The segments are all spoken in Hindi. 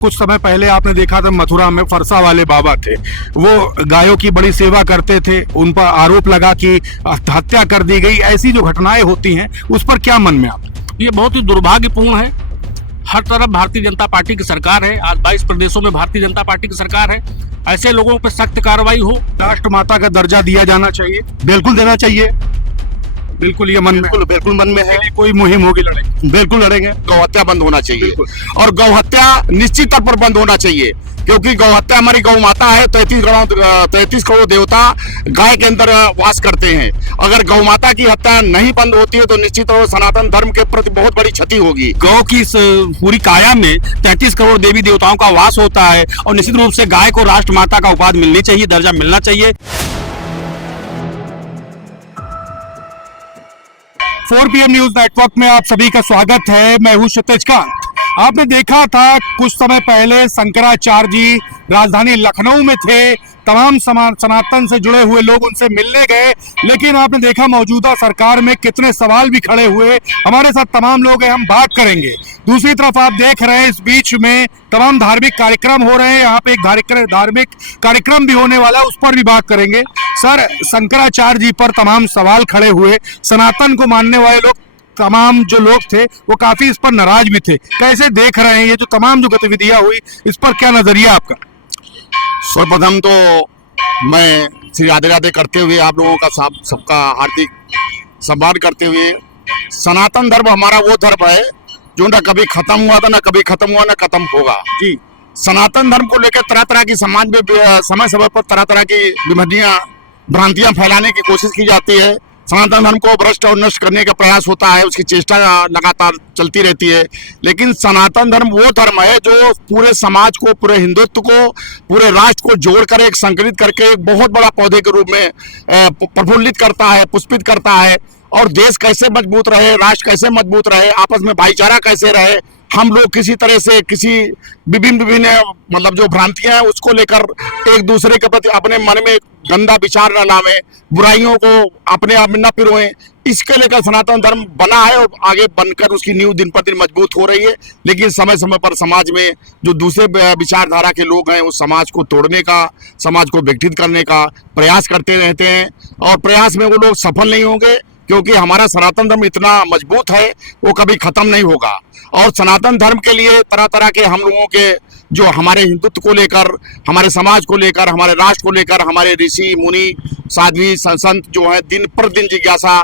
कुछ समय पहले आपने देखा था मथुरा में फरसा वाले बाबा थे, वो गायों की बड़ी सेवा करते थे, उन पर आरोप लगा कि हत्या कर दी गई। ऐसी जो घटनाएं होती हैं उस पर क्या मन में आप? ये बहुत ही दुर्भाग्यपूर्ण है। हर तरफ भारतीय जनता पार्टी की सरकार है। आज 22 प्रदेशों में भारतीय जनता पार्टी की सरकार है। ऐसे लोगों पर सख्त कार्रवाई हो। राष्ट्रमाता का दर्जा दिया जाना चाहिए, बिल्कुल देना चाहिए। बिल्कुल ये मन में, बिल्कुल मन में है। कोई मुहिम होगी, लड़ेंगे, बिल्कुल लड़ेंगे। गौहत्या बंद होना चाहिए और गौहत्या निश्चित तौर पर बंद होना चाहिए, क्योंकि गौहत्या हमारी गौ माता है। 33 करोड़ देवता गाय के अंदर वास करते हैं। अगर गौ माता की हत्या नहीं बंद होती है तो निश्चित तौर पर सनातन धर्म के प्रति बहुत बड़ी क्षति होगी। गौ की इस पूरी काया में 33 करोड़ देवी देवताओं का वास होता है और निश्चित रूप से गाय को राष्ट्रमाता का उपाधि मिलनी चाहिए, दर्जा मिलना चाहिए। 4 PM न्यूज नेटवर्क में आप सभी का स्वागत है। मैं हूं क्षितिज कांत। आपने देखा था कुछ समय पहले शंकराचार्य जी राजधानी लखनऊ में थे। तमाम सनातन से जुड़े हुए लोग उनसे मिलने गए, लेकिन आपने देखा मौजूदा सरकार में कितने सवाल भी खड़े हुए। हमारे साथ तमाम लोग हैं, हम बात करेंगे। दूसरी तरफ आप देख रहे हैं इस बीच में तमाम धार्मिक कार्यक्रम हो रहे हैं। यहाँ पे एक धार्मिक कार्यक्रम भी होने वाला है, उस पर भी बात करेंगे। सर, शंकराचार्य जी पर तमाम सवाल खड़े हुए। सनातन को मानने वाले लोग, तमाम जो लोग थे वो काफी इस पर नाराज भी थे। कैसे देख रहे हैं ये जो तमाम जो गतिविधियां हुई, इस पर क्या नजरिया आपका? सर्वप्रथम तो मैं श्री राधे राधे करते हुए आप लोगों का सबका हार्दिक सम्मान करते हुए, सनातन धर्म हमारा वो धर्म है जो ना कभी खत्म हुआ था, ना कभी खत्म हुआ, ना खत्म होगा। जी, सनातन धर्म को लेकर तरह तरह की समाज में समय समय पर तरह तरह की भ्रांतियां फैलाने की कोशिश की जाती है। सनातन धर्म को भ्रष्ट और नष्ट करने का प्रयास होता है, उसकी चेष्टा लगातार चलती रहती है। लेकिन सनातन धर्म वो धर्म है जो पूरे समाज को, पूरे हिंदुत्व को, पूरे राष्ट्र को जोड़कर एक संकलित करके एक बहुत बड़ा पौधे के रूप में प्रफुल्लित करता है, पुष्पित करता है। और देश कैसे मजबूत रहे, राष्ट्र कैसे मजबूत रहे, आपस में भाईचारा कैसे रहे, हम लोग किसी तरह से किसी विभिन्न मतलब जो भ्रांतियां हैं उसको लेकर एक दूसरे के प्रति अपने मन में गंदा विचार न लावे, बुराइयों को अपने आप में न पिरोएं, इसके लेकर सनातन धर्म बना है और आगे बनकर उसकी नींव दिन पर दिन मजबूत हो रही है। लेकिन समय समय पर समाज में जो दूसरे विचारधारा के लोग हैं उस समाज को तोड़ने का, समाज को विघटित करने का प्रयास करते रहते हैं और प्रयास में वो लोग सफल नहीं होंगे, क्योंकि हमारा सनातन धर्म इतना मजबूत है वो कभी खत्म नहीं होगा। और सनातन धर्म के लिए तरह तरह के हम लोगों के जो हमारे हिंदुत्व को लेकर, हमारे समाज को लेकर, हमारे राष्ट्र को लेकर हमारे ऋषि मुनि साध्वी संत जो है दिन पर दिन जिज्ञासा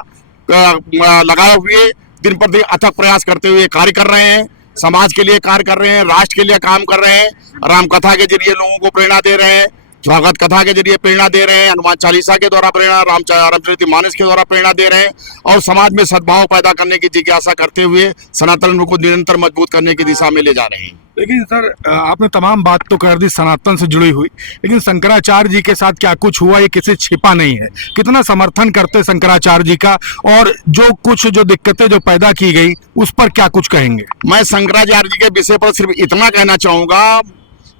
लगाए हुए, दिन पर दिन अथक प्रयास करते हुए कार्य कर रहे हैं। समाज के लिए कार्य कर रहे हैं, राष्ट्र के लिए काम कर रहे हैं। राम कथा के जरिए लोगों को प्रेरणा दे रहे हैं, स्वागत कथा के जरिए प्रेरणा दे रहे हैं, हनुमान चालीसा के द्वारा प्रेरणा, रामचरितमानस के द्वारा प्रेरणा दे रहे हैं और समाज में सद्भाव पैदा करने की जिज्ञासा करते हुए सनातन धर्म को निरंतर मजबूत करने की दिशा में ले जा रहे हैं। लेकिन सर, आपने तमाम बात तो कर दी सनातन से जुड़ी हुई, लेकिन शंकराचार्य जी के साथ क्या कुछ हुआ ये किसी छिपा नहीं है। कितना समर्थन करते शंकराचार्य जी का, और जो दिक्कतें जो पैदा की गई उस पर क्या कुछ कहेंगे? मैं शंकराचार्य जी के विषय पर सिर्फ इतना कहना चाहूंगा,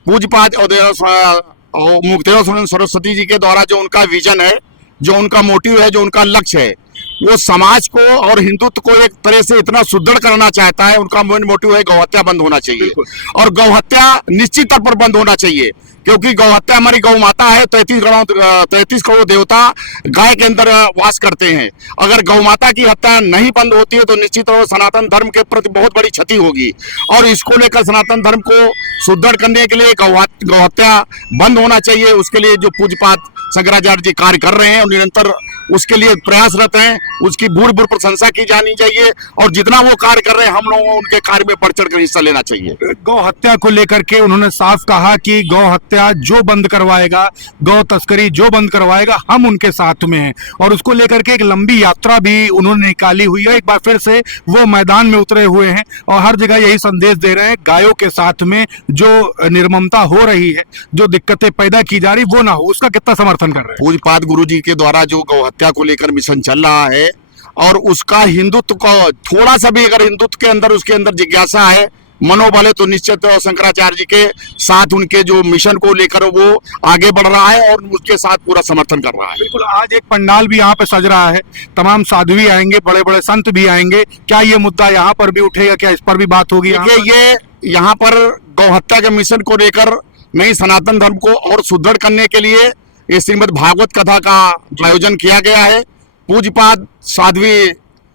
पूज्यपाद मुक्तेश्वर सरस्वती जी के द्वारा जो उनका विजन है, जो उनका मोटिव है, जो उनका लक्ष्य है, वो समाज को और हिंदुत्व को एक तरह से इतना सुदृढ़ करना चाहता है। उनका मेन मोटिव है गौहत्या बंद होना चाहिए और गौहत्या निश्चित तौर पर बंद होना चाहिए, क्योंकि गौहत्या हमारी गौ माता है। 33 करोड़ देवता गाय के अंदर वास करते हैं। अगर गौ माता की हत्या नहीं बंद होती है तो निश्चित तौर पर सनातन धर्म के प्रति बहुत बड़ी क्षति होगी और इसको लेकर सनातन धर्म को सुदृढ़ करने के लिए गौहत्या बंद होना चाहिए। उसके लिए जो पूज्यपाद शंकराचार्य जी कार्य कर रहे हैं और निरंतर उसके लिए प्रयासरत हैं, उसकी भूर प्रशंसा की जानी चाहिए और जितना वो कार्य कर रहे हैं हम लोगों को उनके कार्य में बढ़ चढ़ कर हिस्सा लेना चाहिए। गौ हत्या को लेकर के उन्होंने साफ कहा कि गौ हत्या जो बंद करवाएगा, गौ तस्करी जो बंद करवाएगा, हम उनके साथ में हैं। और उसको लेकर के एक लंबी यात्रा भी उन्होंने निकाली हुई है। एक बार फिर से वो मैदान में उतरे हुए हैं और हर जगह यही संदेश दे रहे हैं, गायों के साथ में जो निर्ममता हो रही है, जो दिक्कतें पैदा की जा रही वो ना हो। उसका कितना समर्थन कर रहे हैं? पूज्यपाद गुरु जी के द्वारा जो गौ हत्या को लेकर मिशन चल रहा है और उसका हिंदुत्व को थोड़ा सा भी अगर हिंदुत्व के अंदर उसके अंदर जिज्ञासा है, मनोबल है, तो निश्चित शंकराचार्य जी के साथ उनके जो मिशन को लेकर वो आगे बढ़ रहा है और उसके साथ पूरा समर्थन कर रहा है। बिल्कुल, आज एक पंडाल भी यहाँ पे सज रहा है, तमाम साधु भी आएंगे, बड़े बड़े संत भी आएंगे। क्या ये मुद्दा यहाँ पर भी उठेगा? क्या इस पर भी बात होगी? देखिए, ये यहाँ पर गौ हत्या के मिशन को लेकर नई सनातन धर्म को और सुदृढ़ करने के लिए ये श्रीमद् भागवत कथा का आयोजन किया गया है। पूज्यपाद साध्वी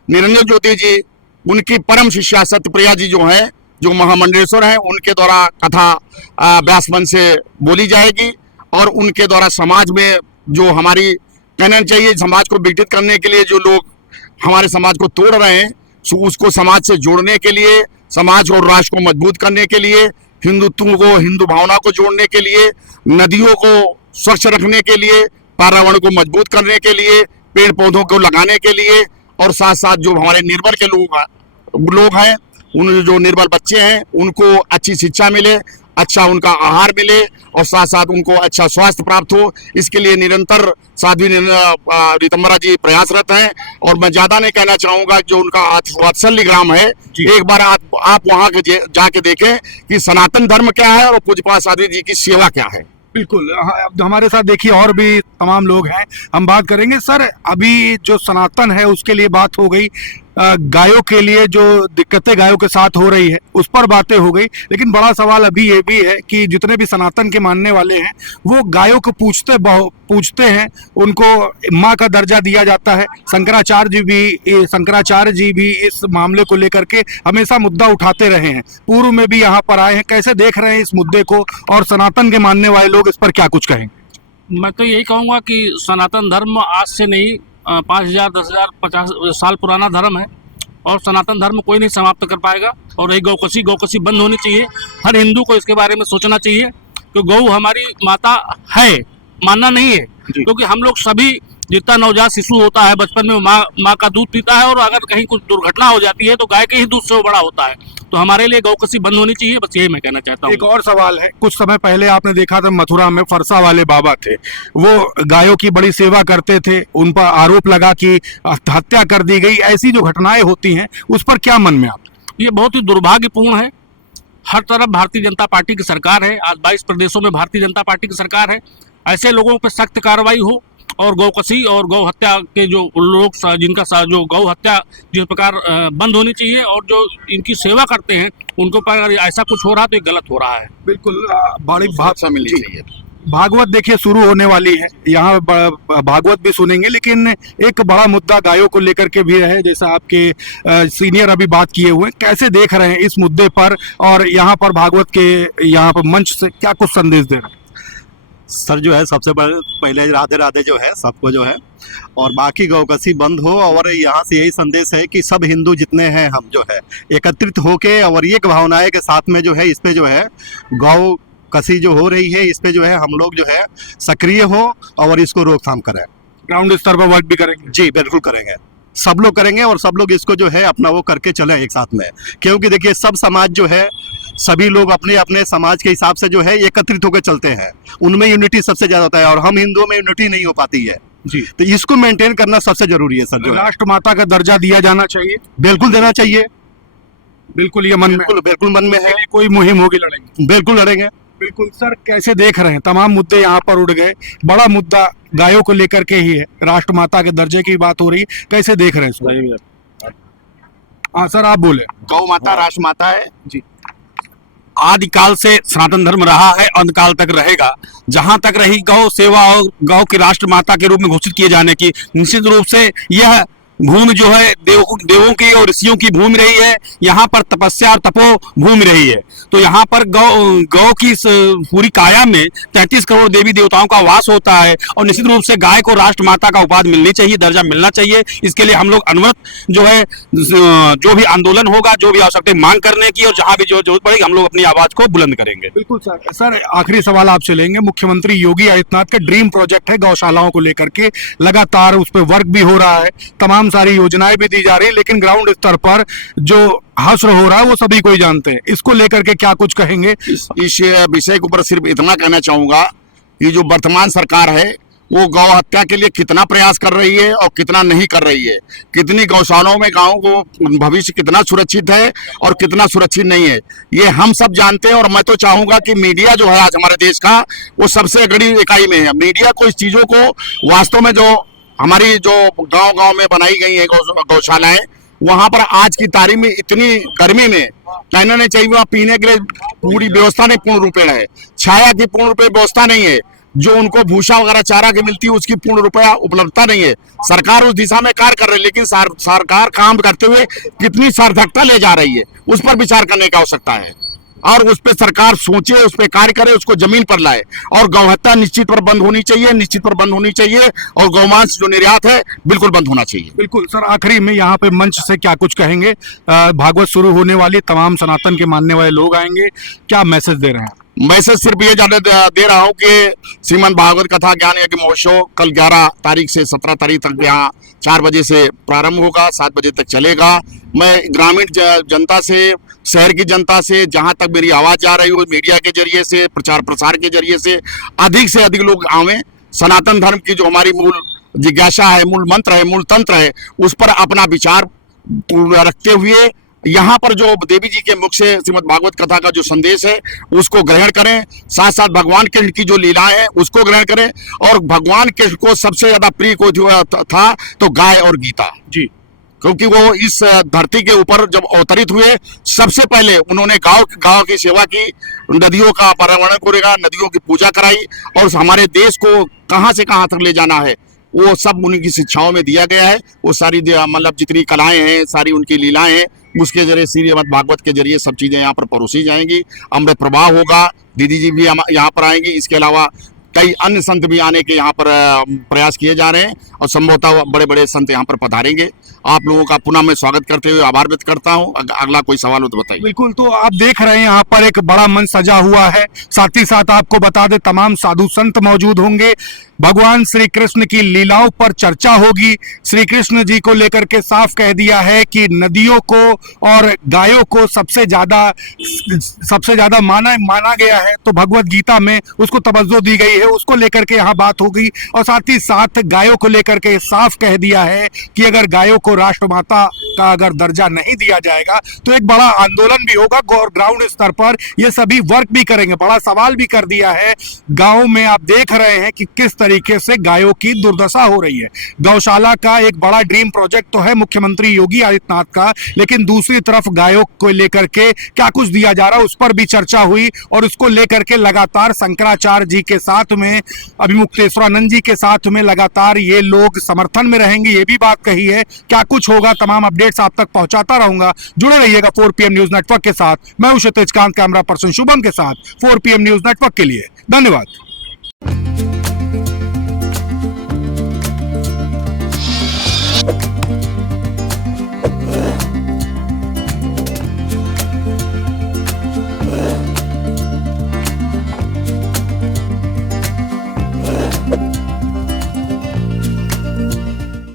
निरंजन ज्योति जी, उनकी परम शिष्या सत्यप्रिया जी जो है, जो महामंडलेश्वर हैं, उनके द्वारा कथा व्यास मंच से बोली जाएगी और उनके द्वारा समाज में जो हमारी कहना चाहिए समाज को विकसित करने के लिए जो लोग हमारे समाज को तोड़ रहे हैं, उसको समाज से जोड़ने के लिए, समाज और राष्ट्र को मजबूत करने के लिए, हिंदुत्व को, हिंदू भावना को जोड़ने के लिए, नदियों को स्वच्छ रखने के लिए, पर्यावरण को मजबूत करने के लिए, पेड़ पौधों को लगाने के लिए और साथ साथ जो हमारे निर्बल के लोग हैं, उन जो निर्बल बच्चे हैं उनको अच्छी शिक्षा मिले, अच्छा उनका आहार मिले और साथ साथ उनको अच्छा स्वास्थ्य प्राप्त हो, इसके लिए निरंतर साध्वी ऋतंबरा जी प्रयासरत हैं। और मैं ज्यादा नहीं कहना चाहूंगा, जो उनका वात्सल्य ग्राम है, एक बार आप वहां जाके देखें कि सनातन धर्म क्या है और पूज्यपाद साध्वी जी की सेवा क्या है। बिल्कुल, हमारे साथ देखिए और भी तमाम लोग हैं, हम बात करेंगे। सर, अभी जो सनातन है उसके लिए बात हो गई, गायों के लिए जो दिक्कतें गायों के साथ हो रही है उस पर बातें हो गई, लेकिन बड़ा सवाल अभी ये भी है कि जितने भी सनातन के मानने वाले हैं वो गायों को पूछते हैं, उनको माँ का दर्जा दिया जाता है। शंकराचार्य जी भी इस मामले को लेकर के हमेशा मुद्दा उठाते रहे हैं, पूर्व में भी यहाँ पर आए हैं। कैसे देख रहे हैं इस मुद्दे को और सनातन के मानने वाले लोग इस पर क्या कुछ कहेंगे? मैं तो यही कहूँगा कि सनातन धर्म आज से नहीं 5,000, 10,000, 50 साल पुराना धर्म है और सनातन धर्म कोई नहीं समाप्त कर पाएगा। और यही गौकसी बंद होनी चाहिए। हर हिंदू को इसके बारे में सोचना चाहिए कि गौ हमारी माता है, मानना नहीं है, क्योंकि हम लोग सभी, जितना नवजात शिशु होता है बचपन में माँ का दूध पीता है और अगर कहीं कुछ दुर्घटना हो जाती है तो गाय के ही दूध से वो बड़ा होता है। तो हमारे लिए गौकसी बंद होनी चाहिए, बस यही मैं कहना चाहता हूँ। एक और सवाल है, कुछ समय पहले आपने देखा था मथुरा में फरसा वाले बाबा थे, वो गायों की बड़ी सेवा करते थे, उन पर आरोप लगा कि हत्या कर दी गई। ऐसी जो घटनाएं होती हैं उस पर क्या मन में आप? ये बहुत ही दुर्भाग्यपूर्ण है। हर तरफ भारतीय जनता पार्टी की सरकार है, आज 22 प्रदेशों में भारतीय जनता पार्टी की सरकार है। ऐसे लोगों पर सख्त कार्रवाई हो और गौकसी और गौ हत्या के जो लोग जिनका जो गौ हत्या जिस प्रकार बंद होनी चाहिए और जो इनकी सेवा करते हैं उनको पर ऐसा कुछ हो रहा तो ये गलत हो रहा है। बिल्कुल, बड़ी मिलनी चाहिए। भागवत देखिए शुरू होने वाली है, यहाँ भागवत भी सुनेंगे, लेकिन एक बड़ा मुद्दा गायों को लेकर के भी है, जैसा आपके सीनियर अभी बात किए हुए। कैसे देख रहे हैं इस मुद्दे पर और यहाँ पर भागवत के यहाँ पर मंच से क्या कुछ संदेश दे रहे हैं? सर जो है सबसे पहले राधे राधे जो है सबको जो है, और बाकी गौकसी बंद हो। और यहाँ से यही संदेश है कि सब हिंदू जितने हैं हम जो है एकत्रित होके और एक भावनाएं के साथ में जो है इस पे जो है गौ कसी जो हो रही है इस पे जो है हम लोग जो है सक्रिय हो और इसको रोकथाम करें। ग्राउंड स्तर पर वर्क भी करेंगे? जी बिल्कुल करेंगे, सब लोग करेंगे और सब लोग इसको जो है अपना वो करके चलें एक साथ में। क्योंकि देखिए सब समाज जो है, सभी लोग अपने अपने समाज के हिसाब से जो है एकत्रित होकर चलते हैं, उनमें यूनिटी सबसे ज्यादा होता है और हम हिंदुओं में यूनिटी नहीं हो पाती है जी। तो इसको मेंटेन करना सबसे जरूरी है सर। जो राष्ट्र माता का दर्जा दिया जाना चाहिए? बिल्कुल देना चाहिए, बिल्कुल ये मन में, बिल्कुल मन में है। कोई मुहिम होगी, लड़ेंगे? बिल्कुल लड़ेंगे। बिल्कुल सर, कैसे देख रहे हैं? तमाम मुद्दे यहाँ पर उड़ गए, बड़ा मुद्दा गायों को लेकर के ही है, राष्ट्र माता के दर्जे की बात हो रही है, कैसे देख रहे हैं इसको? हाँ सर, आप बोले। गौ माता राष्ट्र माता है जी। आदिकाल से सनातन धर्म रहा है, अंतकाल तक रहेगा। जहां तक रही गौ सेवा और गौ की राष्ट्र माता के रूप में घोषित किए जाने की, निश्चित रूप से यह भूमि जो है देवों की और ऋषियों की भूमि रही है। यहाँ पर तपस्या और तपो भूमि रही है। तो यहाँ पर गौ की पूरी काया में 33 करोड़ देवी देवताओं का वास होता है और निश्चित रूप से गाय को राष्ट्र माता का उपाधि मिलनी चाहिए, दर्जा मिलना चाहिए। इसके लिए हम लोग अनवरत जो है जो भी आंदोलन होगा, जो भी आवश्यकता मांग करने की और जहाँ भी जो जरूरत पड़ेगी हम लोग अपनी आवाज को बुलंद करेंगे। बिल्कुल सर। सर, आखिरी सवाल आपसे लेंगे। मुख्यमंत्री योगी आदित्यनाथ का ड्रीम प्रोजेक्ट है गौशालाओं को लेकर के, लगातार उस पर वर्क भी हो रहा है, तमाम सारी योजनाएं भी दी जा रही है, लेकिन ग्राउंड स्तर पर जो हश्र हो रहा है वो सभी कोई जानते हैं। इसको लेकर के क्या कुछ कहेंगे? इस विषय के ऊपर सिर्फ इतना कहना चाहूंगा कि जो वर्तमान सरकार है वो गौ हत्या के लिए कितना प्रयास कर रही है और कितना नहीं कर रही है, कितनी गौशालाओं में गाँव को भविष्य कितना सुरक्षित है और कितना सुरक्षित नहीं है, ये हम सब जानते हैं। और मैं तो चाहूंगा कि मीडिया जो है आज हमारे देश का वो सबसे बड़ी इकाई में है। मीडिया को इस चीजों को वास्तव में जो हमारी जो गांव-गांव में बनाई गई है गौशालाएं वहां पर आज की तारीख में इतनी गर्मी में कहना नहीं चाहिए, वहां पीने के लिए पूरी व्यवस्था नहीं पूर्ण रूपेण है, छाया की पूर्ण रूपेण व्यवस्था नहीं है, जो उनको भूसा वगैरह चारा की मिलती है उसकी पूर्ण रुपया उपलब्धता नहीं है। सरकार उस दिशा में कार्य कर रही है, लेकिन सरकार काम करते हुए कितनी सार्थकता ले जा रही है उस पर विचार करने की आवश्यकता है, और उस पर सरकार सोचे, उस पर कार्य करे, उसको जमीन पर लाए। और गौहत्या निश्चित पर बंद होनी चाहिए, निश्चित पर बंद होनी चाहिए, और गौमांस जो निर्यात है बिल्कुल बंद होना चाहिए। बिल्कुल सर, आखिरी में यहाँ पे मंच से क्या कुछ कहेंगे? भागवत शुरू होने वाली, तमाम सनातन के मानने वाले लोग आएंगे, क्या मैसेज दे रहे हैं? मैसेज सिर्फ ये दे रहा हूँ कि श्रीमद् भागवत कथा ज्ञान यज्ञ महोत्सव कल 11 तारीख से 17 तारीख तक यहाँ 4 बजे से प्रारंभ होगा, 7 बजे तक चलेगा। मैं ग्रामीण जनता से, शहर की जनता से, जहां तक मेरी आवाज जा रही हो, मीडिया के जरिए से, प्रचार प्रसार के जरिए से अधिक लोग आवें। सनातन धर्म की जो हमारी मूल जिज्ञासा है, मूल मंत्र है, मूल तंत्र है, उस पर अपना विचार रखते हुए यहाँ पर जो देवी जी के मुख से श्रीमद् भागवत कथा का जो संदेश है उसको ग्रहण करें, साथ साथ भगवान कृष्ण की जो लीलाएं हैं उसको ग्रहण करें। और भगवान कृष्ण को सबसे ज्यादा प्रिय को जो था तो गाय और गीता जी, क्योंकि वो इस धरती के ऊपर जब अवतरित हुए सबसे पहले उन्होंने गांव की सेवा की, नदियों का पर्यावरण करेगा, नदियों की पूजा कराई, और हमारे देश को कहां से कहां तक ले जाना है वो सब उनकी शिक्षाओं में दिया गया है। वो सारी मतलब जितनी कलाएं हैं, सारी उनकी लीलाएं हैं, उसके जरिए श्रीमद् भागवत के जरिए सब चीजें यहाँ पर परोसी जाएंगी। अमृत प्रवाह होगा, दीदी जी भी यहाँ पर आएंगी, इसके अलावा कई अन्य संत भी आने के यहाँ पर प्रयास किए जा रहे हैं, और संभवतः बड़े बड़े संत यहाँ पर पधारेंगे। आप लोगों का पुनः मैं स्वागत करते हुए आभार व्यक्त करता हूँ। अगला कोई सवाल हो तो बताइए। बिल्कुल, तो आप देख रहे हैं यहाँ पर एक बड़ा मंच सजा हुआ है, साथ ही साथ आपको बता दें तमाम साधु संत मौजूद होंगे। भगवान श्री कृष्ण की लीलाओं पर चर्चा होगी। श्री कृष्ण जी को लेकर के साफ कह दिया है कि नदियों को और गायों को सबसे ज्यादा माना गया है, तो भगवत गीता में उसको तवज्जो दी गई है, उसको लेकर के यहाँ बात होगी। और साथ ही साथ गायों को लेकर के साफ कह दिया है कि अगर गायों को राष्ट्रमाता का अगर दर्जा नहीं दिया जाएगा तो एक बड़ा आंदोलन भी होगा, ग्राउंड स्तर पर ये सभी वर्क भी करेंगे। बड़ा सवाल भी कर दिया है। गाँव में आप देख रहे हैं कि किस तरीके से गायों की दुर्दशा हो रही है। गौशाला का एक बड़ा ड्रीम प्रोजेक्ट तो है मुख्यमंत्री योगी आदित्यनाथ का, लेकिन दूसरी तरफ गायों को लेकर के क्या कुछ दिया जा रहा है उस पर भी चर्चा हुई, और उसको लेकर के लगातार शंकराचार्य जी के साथ में, अभिमुक्तेश्वरानंद जी के साथ में लगातार ये लोग समर्थन में रहेंगे, ये भी बात कही है। क्या कुछ होगा, तमाम अपडेट्स आप तक पहुंचाता रहूंगा। जुड़े रहिएगा 4 PM न्यूज नेटवर्क के साथ। मैं हूं क्षितिज कांत, कैमरा पर्सन शुभम के साथ 4 PM न्यूज नेटवर्क के लिए। धन्यवाद।